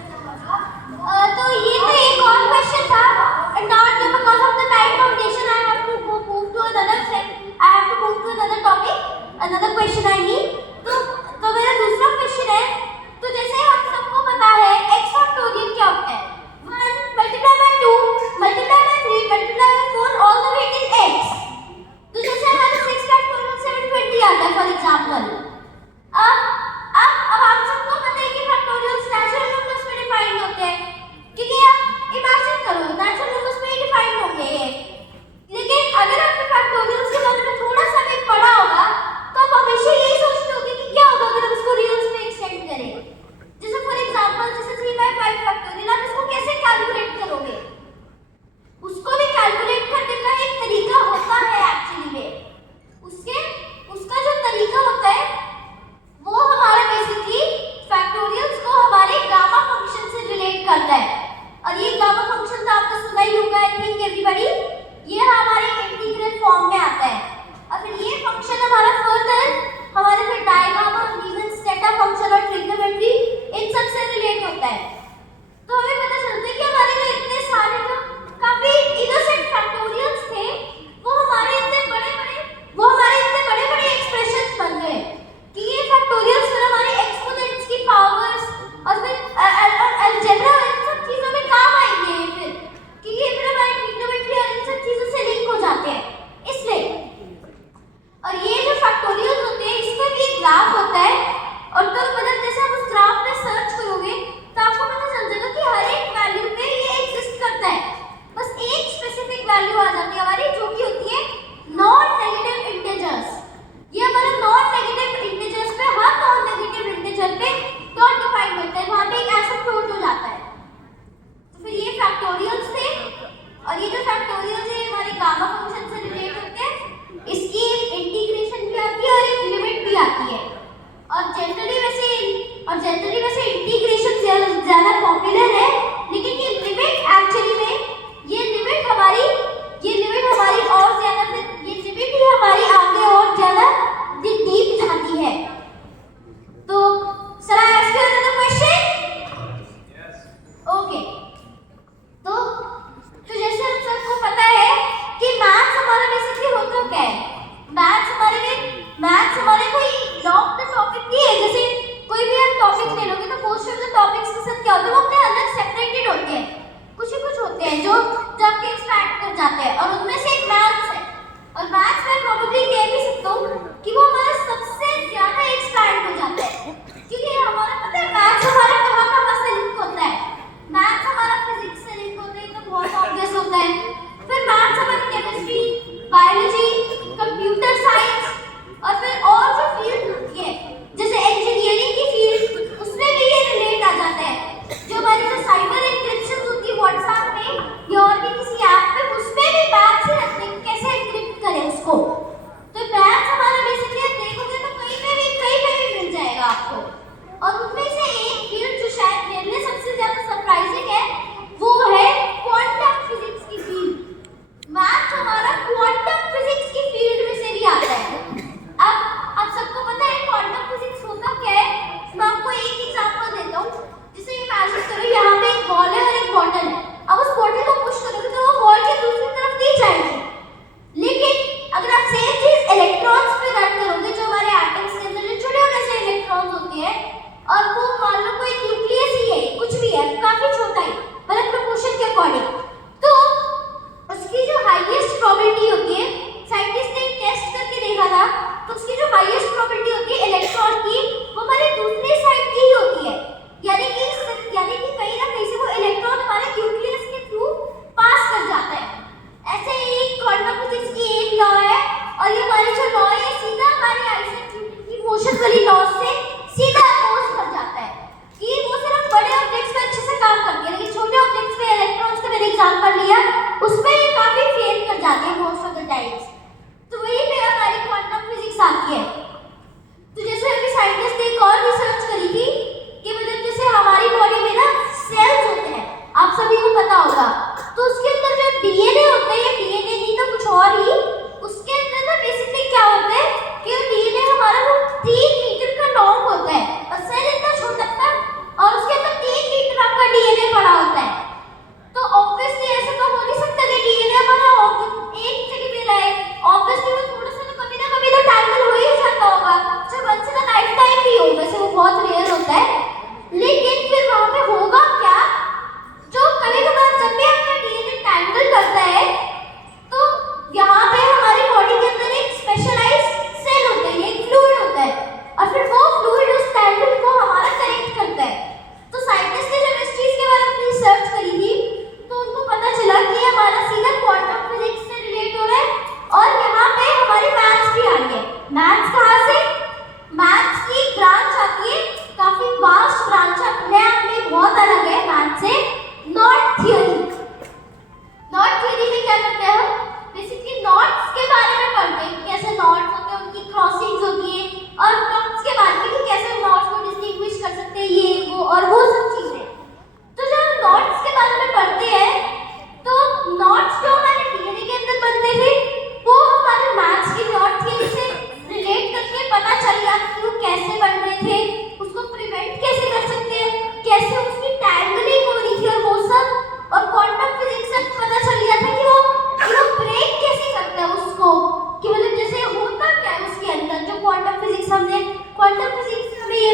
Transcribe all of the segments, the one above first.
तो ये तो एक और क्वेश्चन था and now because of the time limitation I have to move to another I have to move to another topic another question I need तो मेरा दूसरा क्वेश्चन है तो जैसे हम सबको पता है x फैक्टोरियल क्या होता है 1 multiply by 2 multiply by 3 multiply by 4 all the way till x तो जैसे हमारा 6 फैक्टोरियल 720 आता है फॉर एग्जांपल अब हम सबको पता है कि फैक्टोरियल्स नेचुरल नंबर्स में डिफाइन होते हैं क्योंकि आप इमेजिन करो नेचुरल नंबर्स में ही डिफाइन होंगे ये लेकिन अगर आपने फैक्टोरियल्स के बारे में थोड़ा सा भी पढ़ा होगा तो आप हमेशा यही सोचते होगे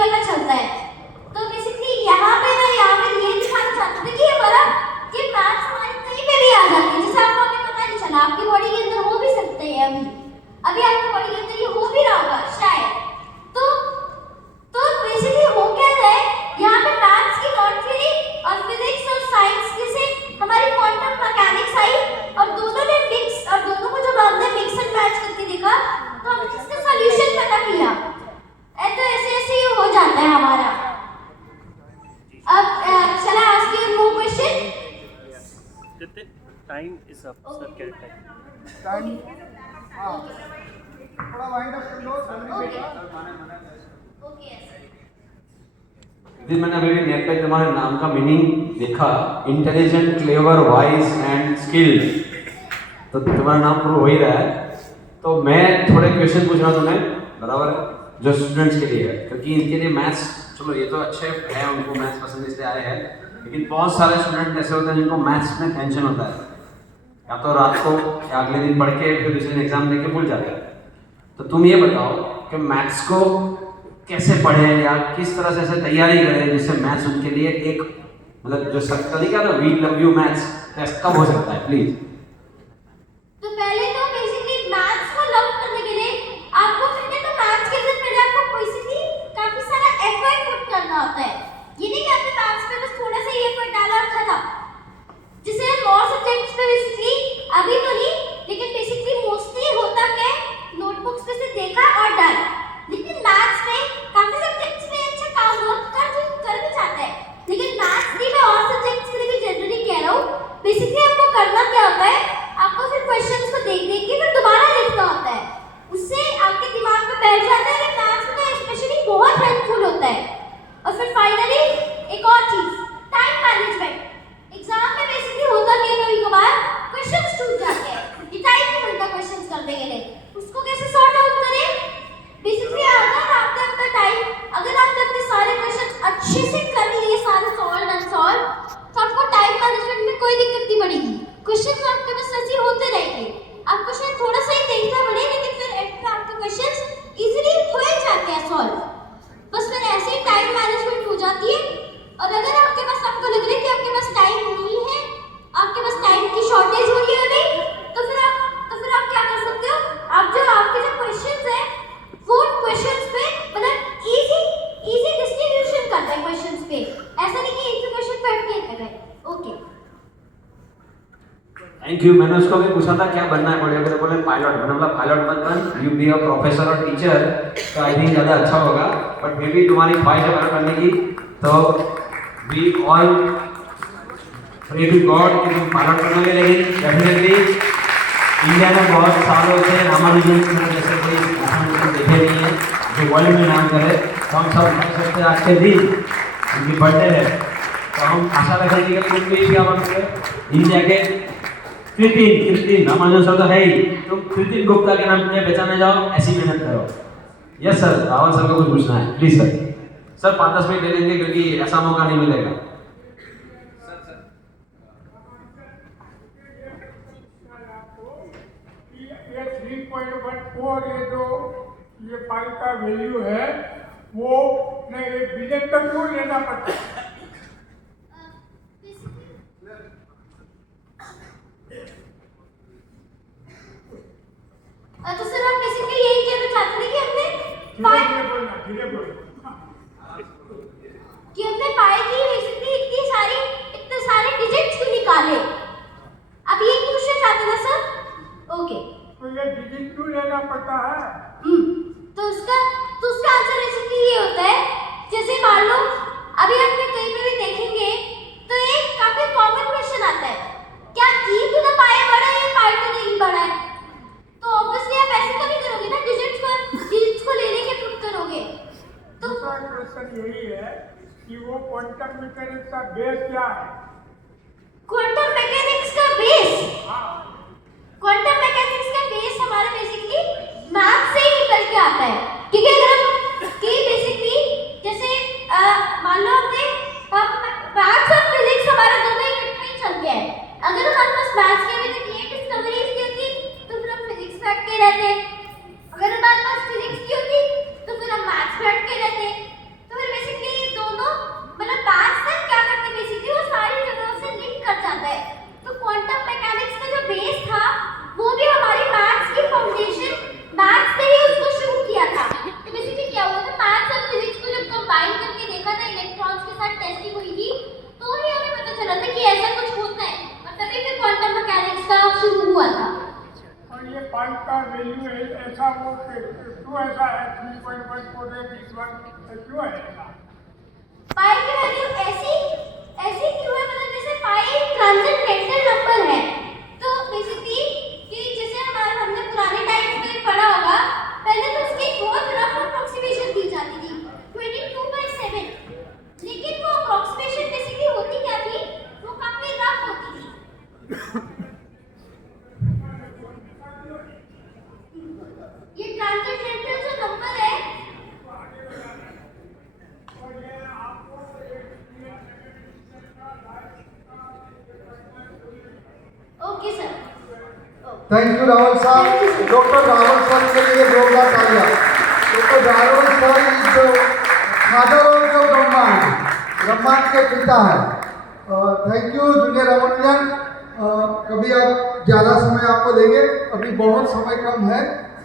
पता चलता है। तो बेसिकली यहाँ पे ये दिखाना चाहती थी कि हमारा कि मैथ्स हमारे कहीं पे भी आ जाते हैं, जैसे आपको अभी पता नहीं चला, आपकी बॉडी के अंदर हो भी सकते हैं, अभी आपकी बॉडी के अंदर ये हो भी रहा होगा शायद। तो बेसिकली हो क्या रहा है यहाँ पे, मैथ्स की नॉन थ्योरी और फिजिक्स और साइंस जैसे हमारी क्वांटम मैकेनिक्स आई और दोनों ने मिक्स, और दोनों को जब हमने मिक्स एंड मैच करके देखा तो हमने इसका सॉल्यूशन पता किया। तो ऐसे ऐसे ही हो जाता है हमारा। अब shall I ask you more question? Time is up. Sir, can time हाँ थोड़ा वाइंड अप कर लो जल्दी बेटा। Okay, yes. दिन मैंने अभी नेट पे तुम्हारे नाम का मीनिंग देखा, intelligent, clever, wise and skilled, तो तुम्हारा नाम प्रूव हो ही रहा है। तो मैं थोड़े क्वेश्चन पूछ रहा हूँ तुम्हें, बराबर है, जो स्टूडेंट्स के लिए है, क्योंकि इनके लिए मैथ्स, चलो ये तो अच्छे हैं, उनको मैथ्स पसंद इसलिए आए हैं, लेकिन बहुत सारे स्टूडेंट ऐसे होते हैं जिनको मैथ्स में टेंशन होता है, या तो रात को या अगले दिन पढ़ के फिर दूसरे दिन एग्जाम देके भूल जाते हैं। तो तुम ये बताओ कि मैथ्स को कैसे पढ़ें या किस तरह से ऐसे तैयारी करें जिससे मैथ्स उनके लिए एक मतलब जो सब तरीका ना, we love you maths, test कब हो सकता है प्लीज? तो पहले तो बेसिकली मैथ्स को लव करने के लिए आपको पहले तो मैथ्स के अंदर पहले आपको बेसिकली काफी सारा एफर्ट पुट करना होता है। ये नहीं कि आपने मैथ्स पे बस थोड़ा सा ही एफर्ट डाला और खत्म। जिसे हम और सब्जेक्ट्स पे बेसिकली अभी तो नहीं, लेकिन बेसिकली मोस्टली होता क्या है, नोटबुक्स पे से देखा और डन। लेकिन मैथ्स में काफी सब्जेक्ट्स में अच्छा काम कर भी जाता है, लेकिन मैथ्स नहीं, मैं और सब्जेक्ट्स के लिए भी जनरली कह रहा हूँ। बेसिकली आपको करना क्या होता है, आपको फिर क्वेश्चंस को देख देख के फिर दोबारा लिखना होता है, उससे आपके दिमाग में बैठ जाता है कि मैथ्स में स्पेशली बहुत हेल्पफुल होता है। और फिर फाइनली एक और चीज, टाइम मैनेजमेंट। एग्जाम में बेसिकली होता क्या है, कभी कभार क्वेश्चंस छूट जाते हैं, ये टाइम नहीं मिलता क्वेश्चंस करने के लिए, उसको कैसे सॉर्ट आउट करें? बेसिकली अगर आपने अपना टाइम, अगर आपने अपने सारे क्वेश्चंस अच्छे से कर लिए, सारे सॉल्व एंड सॉल्व, तो आपको टाइम मैनेजमेंट में कोई दिक्कत नहीं पड़ेगी, क्वेश्चंस आपके पास ऐसे होते रहेंगे। आपको शायद थोड़ा सा ही देखना पड़े, लेकिन फिर एंड में आपके क्वेश्चंस इजीली हो ही जाते हैं सॉल्व। बस फिर ऐसे ही टाइम मैनेजमेंट हो जाती है। और अगर आपके पास, आपको लग रहा है कि आपके पास टाइम नहीं है, आपके पास टाइम की शॉर्टेज हो रही है नहीं, तो फिर आप क्या कर सकते हो, आप जो आपके जो क्वेश्चंस है वो क्वेश्चंस पे मतलब इजी डिस्ट्रीब्यूशन करते हैं क्वेश्चंस पे, ऐसा नहीं कि एक ही क्वेश्चन पे अटके रह गए। Okay, thank you. मैंने उसको भी पूछा था क्या बनना है, बड़े बोले पायलट। मैंने बोला पायलट मत बन, यू बी अ प्रोफेसर और टीचर, तो आई थिंक ज़्यादा अच्छा होगा। बट मे बी तुम्हारी ख्वाहिश है पायलट बनने की, तो we all pray to god कि तुम पायलट बनोगे। लेकिन डेफिनेटली इंडिया में बहुत सालों से हमारे जैसे कोई देखे नहीं है जो वर्ल्ड में नाम करे, तो हम सब सोचते आज के दिन उनकी बर्थडे है, तो हम आशा रखेंगे कि तुम भी क्या बनोगे, इंडिया के कृतिन रामानुजन सर तो है ही, तुम कृतिन गुप्ता के नाम पे पहचाने जाओ, ऐसी मेहनत करो। यस सर, रावल सर को कुछ पूछना है प्लीज सर। सर 5-10 मिनट दे देंगे क्योंकि ऐसा मौका नहीं मिलेगा। ये 3.14 ये जो ये पाई का वैल्यू है वो नहीं, ये बिलियन तक क्यों लेना पड़ता है? तो सर आप बेसिकली यही कहना चाहते हैं कि धीरे बोलो कि हमने पाई की बेसिकली इतने सारे डिजिट्स क्यों निकाले, अब ये पूछना चाहते हैं ना सर? ओके, तो ये डिजिट क्यों लेना पड़ता है? तो उसका आंसर बेसिकली ये होता है, जैसे मान लो अभी आप कहीं पे भी देखेंगे तो एक काफी कॉमन क्वेश्चन आता है, क्या e टू द पाई बड़ा है या पाई टू द e बड़ा है? तो ऑब्वियसली आप ऐसे तो नहीं करोगे ना, डिजिट्स को ले लेके पुट करोगे। तो दूसरा क्वेश्चन यही है कि वो क्वांटम मैकेनिक्स का बेस क्या है? क्वांटम मैकेनिक्स का बेस, हाँ, क्वांटम मैकेनिक्स का बेस हमारा बेसिकली मैथ से ही निकल के आता है, क्योंकि अगर हम बेसिकली जैसे मान लो मैथ्स और फिजिक्स हमारा दोनों इकट्ठे ही चल गया है। अगर हमारे पास मैथ्स के अभी तक ये डिस्कवरीज की होती तो फिर हम फिजिक्स में अटके रहते, अगर हमारे पास फिजिक्स की होती तो फिर हम मैथ्स में अटके रहते। तो वैल्यू है ऐसा वो क्यों ऐसा है 3.14 क्यों है ऐसा? पाई की वैल्यू ऐसी क्यों है, मतलब जैसे पाई ट्रांसेंडेंटल नंबर है, तो बेसिकली कि जैसे हमने पुराने टाइम्स में पढ़ा होगा, पहले तो उसकी बहुत रफ अप्रोक्सीमेशन दी जाती थी 22/7, लेकिन वो अप्रोक्सीमेशन बेसिकली होती क्या थी, वो काफी रफ होती थी। ये ट्रांसेंडेंटल जो नंबर है, okay sir. Thank you Rawal साहब। डॉक्टर रावल सर के लिए जोरदार तालियां। Doctor Rawal sir is father of the ब्रह्मांड के पिता है। Thank you junior Ramanujan. कभी आप ज़्यादा समय आपको देंगे, अभी बहुत समय कम है।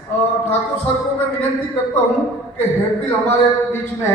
ठाकुर सर को मैं विनती करता हूँ कि हेडबिल हमारे बीच में है।